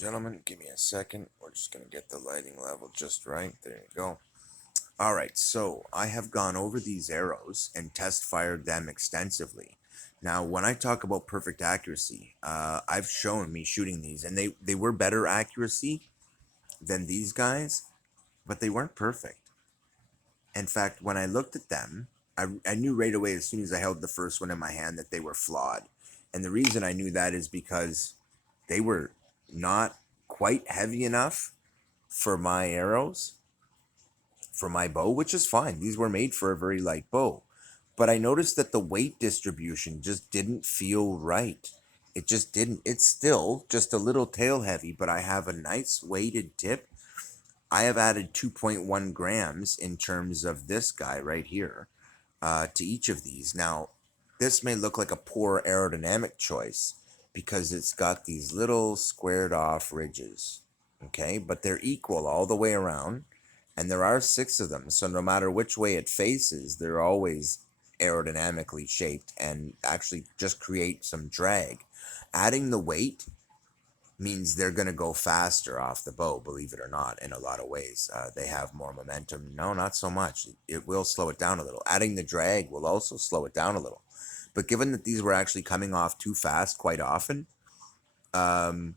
gentlemen, give me a second. We're just going to get the lighting level just right. There you go. All right, so I have gone over these arrows and test fired them extensively. Now, when I talk about perfect accuracy, I've shown me shooting these, and they were better accuracy than these guys, but they weren't perfect. In fact, when I looked at them, I knew right away as soon as I held the first one in my hand that they were flawed. And the reason I knew that is because they were not quite heavy enough for my arrows, for my bow, which is fine. These were made for a very light bow. But I noticed that the weight distribution just didn't feel right. It just didn't. It's still just a little tail heavy, but I have a nice weighted tip. I have added 2.1 grams in terms of this guy right here to each of these. Now, this may look like a poor aerodynamic choice because it's got these little squared off ridges, okay? But they're equal all the way around, and there are 6 of them. So no matter which way it faces, they're always aerodynamically shaped and actually just create some drag. Adding the weight means they're going to go faster off the bow, believe it or not, in a lot of ways. They have more momentum. No, not so much. It will slow it down a little. Adding the drag will also slow it down a little. But given that these were actually coming off too fast quite often, um,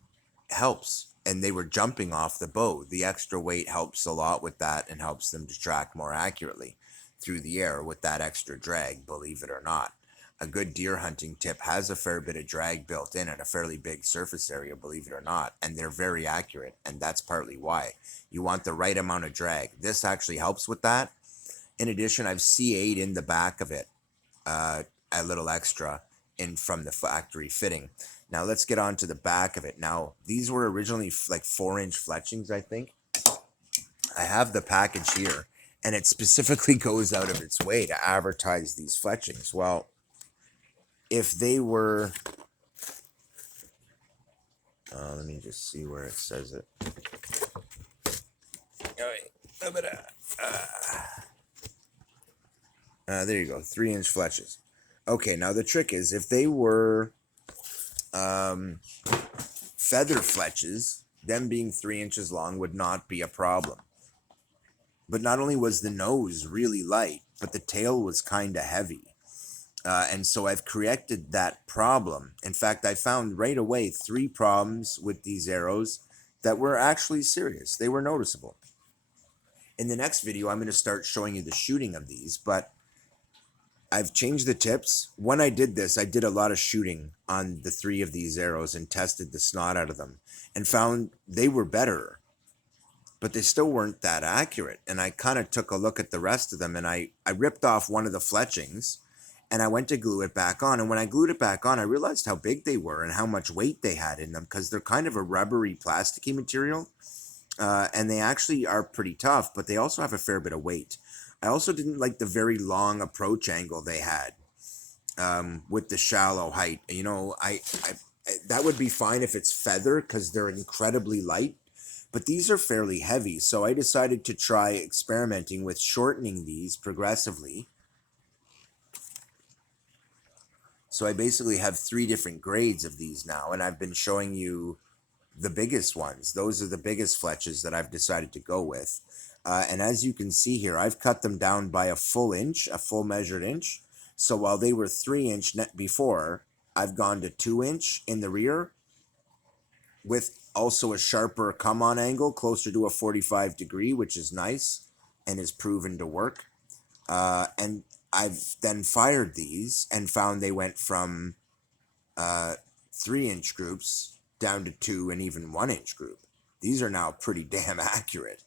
helps. And they were jumping off the bow. The extra weight helps a lot with that and helps them to track more accurately through the air with that extra drag, believe it or not. A good deer hunting tip has a fair bit of drag built in and a fairly big surface area, believe it or not, and they're very accurate, and that's partly why. You want the right amount of drag. This actually helps with that. In addition, I've C8 in the back of it, a little extra in from the factory fitting. Now let's get on to the back of it. Now, these were originally like 4-inch fletchings, I think. I have the package here, and it specifically goes out of its way to advertise these fletchings. Well, if they were, let me just see where it says it. There you go, 3-inch fletches. Okay, now the trick is if they were feather fletches, them being 3 inches long would not be a problem. But not only was the nose really light, but the tail was kind of heavy. And so I've corrected that problem. In fact, I found right away 3 problems with these arrows that were actually serious. They were noticeable. In the next video, I'm going to start showing you the shooting of these, but I've changed the tips. When I did this, I did a lot of shooting on the 3 of these arrows and tested the snot out of them and found they were better, but they still weren't that accurate. And I kind of took a look at the rest of them, and I ripped off one of the fletchings and I went to glue it back on. And when I glued it back on, I realized how big they were and how much weight they had in them because they're kind of a rubbery, plasticky material. And they actually are pretty tough, but they also have a fair bit of weight. I also didn't like the very long approach angle they had with the shallow height. You know, I that would be fine if it's feather because they're incredibly light, but these are fairly heavy. So I decided to try experimenting with shortening these progressively. So I basically have 3 different grades of these now, and I've been showing you the biggest ones. Those are the biggest fletches that I've decided to go with. And as you can see here, I've cut them down by a full inch, a full measured inch. So while they were 3-inch net before, I've gone to 2-inch in the rear with also a sharper come on angle closer to a 45 degree, which is nice and is proven to work. And I've then fired these and found they went from 3-inch groups down to 2 and even 1-inch group. These are now pretty damn accurate.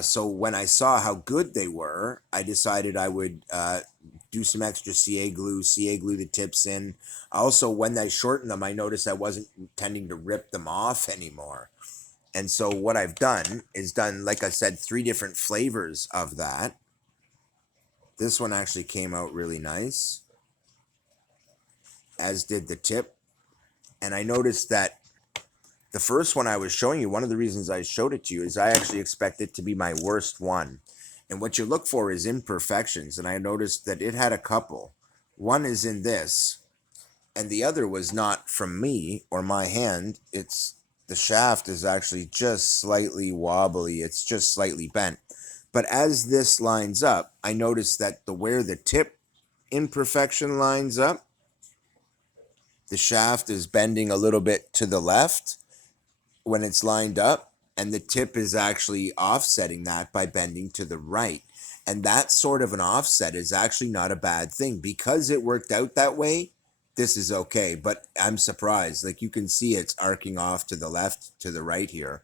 So when I saw how good they were, I decided I would do some extra CA glue the tips in. Also, when I shortened them, I noticed I wasn't tending to rip them off anymore. And so what I've done is done, like I said, 3 different flavors of that. This one actually came out really nice, as did the tip. And I noticed that the first one I was showing you, one of the reasons I showed it to you is I actually expect it to be my worst one. And what you look for is imperfections. And I noticed that it had a couple. One is in this, and the other was not from me or my hand. It's the shaft is actually just slightly wobbly. It's just slightly bent. But as this lines up, I notice that where the tip imperfection lines up, the shaft is bending a little bit to the left when it's lined up, and the tip is actually offsetting that by bending to the right. And that sort of an offset is actually not a bad thing because it worked out that way. This is okay, but I'm surprised. Like you can see, it's arcing off to the left, to the right here,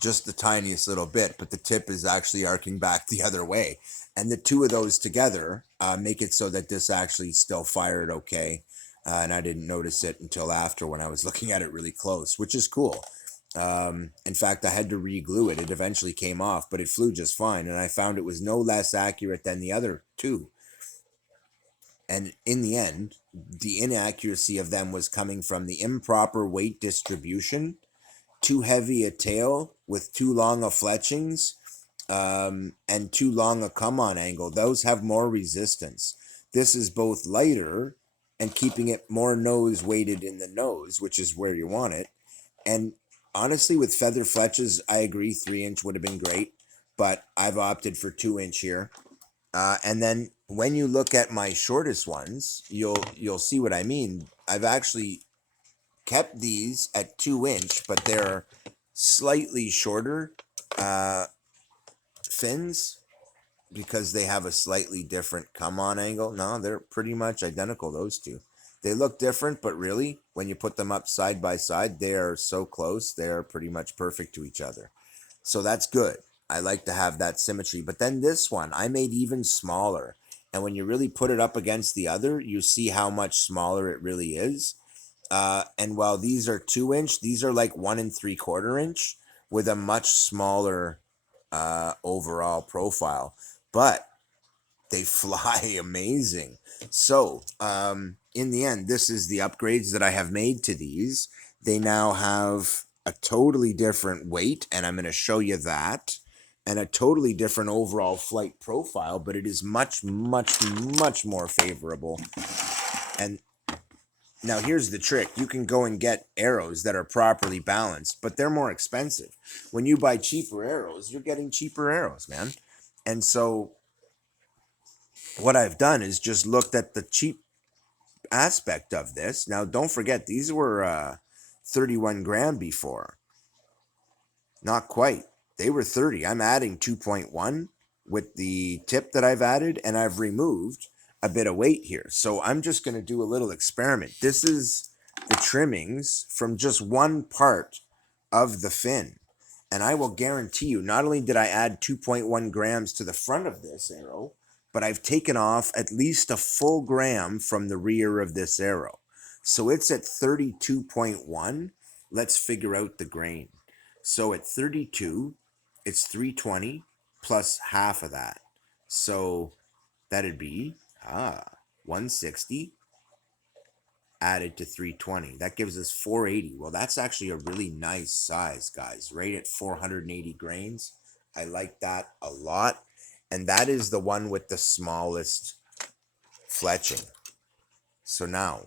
just the tiniest little bit, but the tip is actually arcing back the other way. And the two of those together make it so that this actually still fired okay. And I didn't notice it until after when I was looking at it really close, which is cool. In fact, I had to re-glue it. It eventually came off, but it flew just fine. And I found it was no less accurate than the other two. And in the end, the inaccuracy of them was coming from the improper weight distribution, too heavy a tail with too long a fletchings, and too long a come on angle. Those have more resistance. This is both lighter and keeping it more nose weighted in the nose, which is where you want it. And honestly, with feather fletches, I agree 3-inch would have been great, but I've opted for 2-inch here. And then when you look at my shortest ones, you'll see what I mean. I've actually kept these at 2-inch, but they're slightly shorter fins because they have a slightly different come on angle. No, they're pretty much identical, those two. They look different, but really, when you put them up side by side, they are so close, they are pretty much perfect to each other. So that's good. I like to have that symmetry. But then this one, I made even smaller. And when you really put it up against the other, you see how much smaller it really is. And while these are 2-inch, these are like 1 3/4 inch with a much smaller overall profile. But they fly amazing. So, in the end, this is the upgrades that I have made to these. They now have a totally different weight, and I'm going to show you that, and a totally different overall flight profile, but it is much, much, much more favorable. And now here's the trick. You can go and get arrows that are properly balanced, but they're more expensive. When you buy cheaper arrows, you're getting cheaper arrows, man. And so what I've done is just looked at the cheap aspect of this. Now, don't forget, these were 31 gram before. Not quite. They were 30. I'm adding 2.1 with the tip that I've added, and I've removed a bit of weight here. So I'm just going to do a little experiment. This is the trimmings from just one part of the fin. And I will guarantee you, not only did I add 2.1 grams to the front of this arrow, but I've taken off at least a full gram from the rear of this arrow. So it's at 32.1. Let's figure out the grain. So at 32, it's 320 plus half of that. So that'd be 160 added to 320. That gives us 480. Well, that's actually a really nice size, guys, right at 480 grains. I like that a lot. And that is the one with the smallest fletching. So now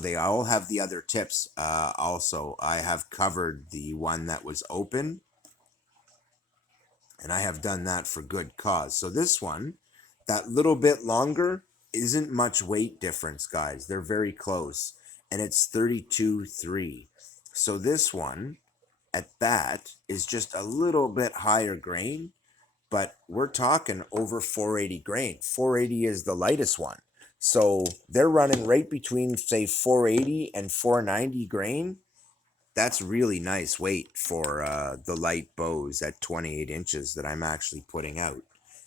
they all have the other tips. Also, I have covered the one that was open, and I have done that for good cause. So this one, that little bit longer, isn't much weight difference, guys. They're very close, and it's 32.3. So this one at that is just a little bit higher grain, but we're talking over 480 grain. 480 is the lightest one. So they're running right between, say, 480 and 490 grain. That's really nice weight for the light bows at 28 inches that I'm actually putting out.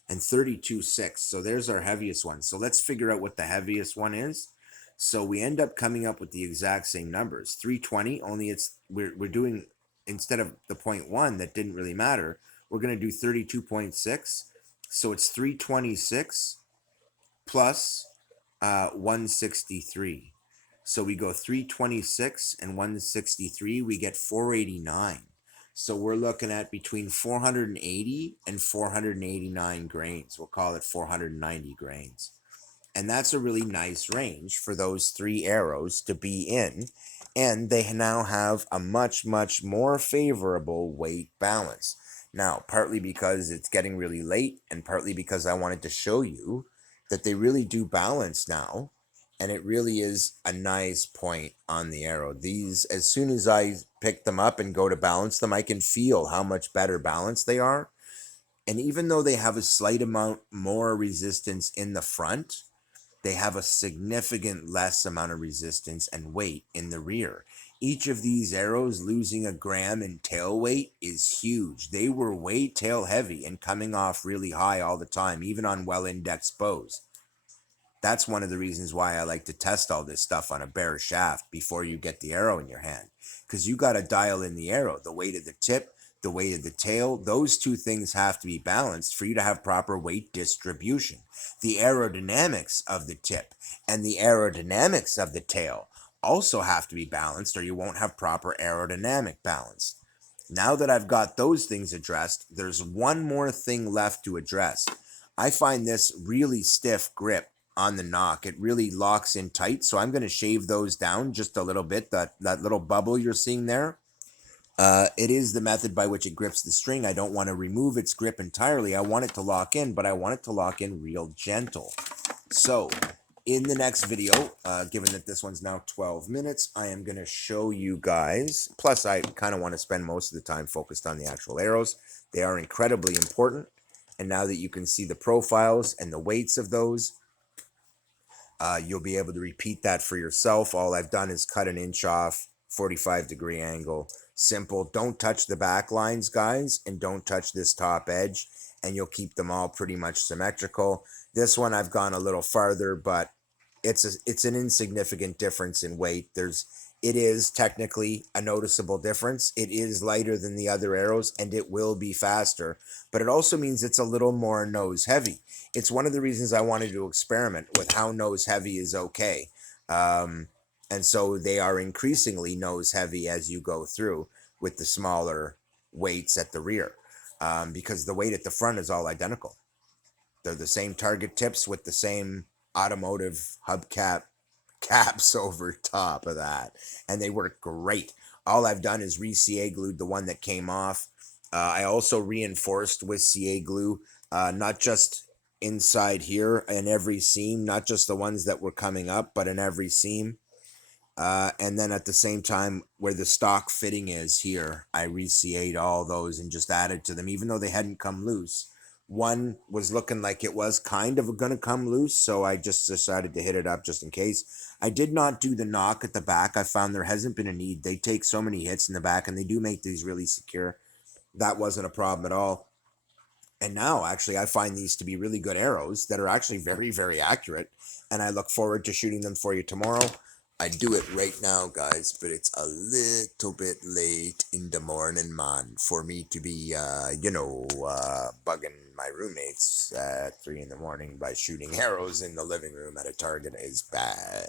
And 32.6. So there's our heaviest one. So let's figure out what the heaviest one is. So we end up coming up with the exact same numbers. 320, only we're doing, instead of the 0.1 that didn't really matter, we're going to do 32.6. So it's 326 plus 163. So we go 326 and 163, we get 489. So we're looking at between 480 and 489 grains. We'll call it 490 grains. And that's a really nice range for those three arrows to be in and they now have a much, much more favorable weight balance. Now, partly because it's getting really late, and partly because I wanted to show you that they really do balance now, and it really is a nice point on the arrow. These, as soon as I pick them up and go to balance them, I can feel how much better balanced they are. And even though they have a slight amount more resistance in the front, they have a significant less amount of resistance and weight in the rear. Each of these arrows losing a gram in tail weight is huge. They were way tail heavy and coming off really high all the time, even on well-indexed bows. That's one of the reasons why I like to test all this stuff on a bare shaft before you get the arrow in your hand. Because you got to dial in the arrow, the weight of the tip, the weight of the tail. Those two things have to be balanced for you to have proper weight distribution. The aerodynamics of the tip and the aerodynamics of the tail also have to be balanced, or you won't have proper aerodynamic balance. Now that I've got those things addressed, there's one more thing left to address. I find this really stiff grip on the knock. It really locks in tight. So I'm going to shave those down just a little bit. That little bubble you're seeing there. It is the method by which it grips the string. I don't want to remove its grip entirely. I want it to lock in, but I want it to lock in real gentle. So in the next video, given that this one's now 12 minutes, I am going to show you guys. Plus, I kind of want to spend most of the time focused on the actual arrows. They are incredibly important. And now that you can see the profiles and the weights of those, you'll be able to repeat that for yourself. All I've done is cut an inch off, 45-degree angle. Simple. Don't touch the back lines, guys, and don't touch this top edge, and you'll keep them all pretty much symmetrical. This one I've gone a little farther, but it's an insignificant difference in weight. It is technically a noticeable difference. It is lighter than the other arrows, and it will be faster, but it also means it's a little more nose heavy. It's one of the reasons I wanted to experiment with how nose heavy is okay. And so they are increasingly nose heavy as you go through with the smaller weights at the rear, because the weight at the front is all identical. They're the same target tips with the same automotive hubcap caps over top of that, and they work great. All I've done is re-CA glued the one that came off. I also reinforced with CA glue, not just inside here in every seam, not just the ones that were coming up, but in every seam. And then at the same time, where the stock fitting is here, I re-CA'd all those and just added to them, even though they hadn't come loose. One was looking like it was kind of going to come loose, so I just decided to hit it up just in case. I did not do the knock at the back. I found there hasn't been a need. They take so many hits in the back, and they do make these really secure. That wasn't a problem at all. And now, actually, I find these to be really good arrows that are actually very, very accurate, and I look forward to shooting them for you tomorrow. I do it right now, guys, but it's a little bit late in the morning, man, for me to be, bugging my roommates at 3 in the morning by shooting arrows in the living room at a target is bad.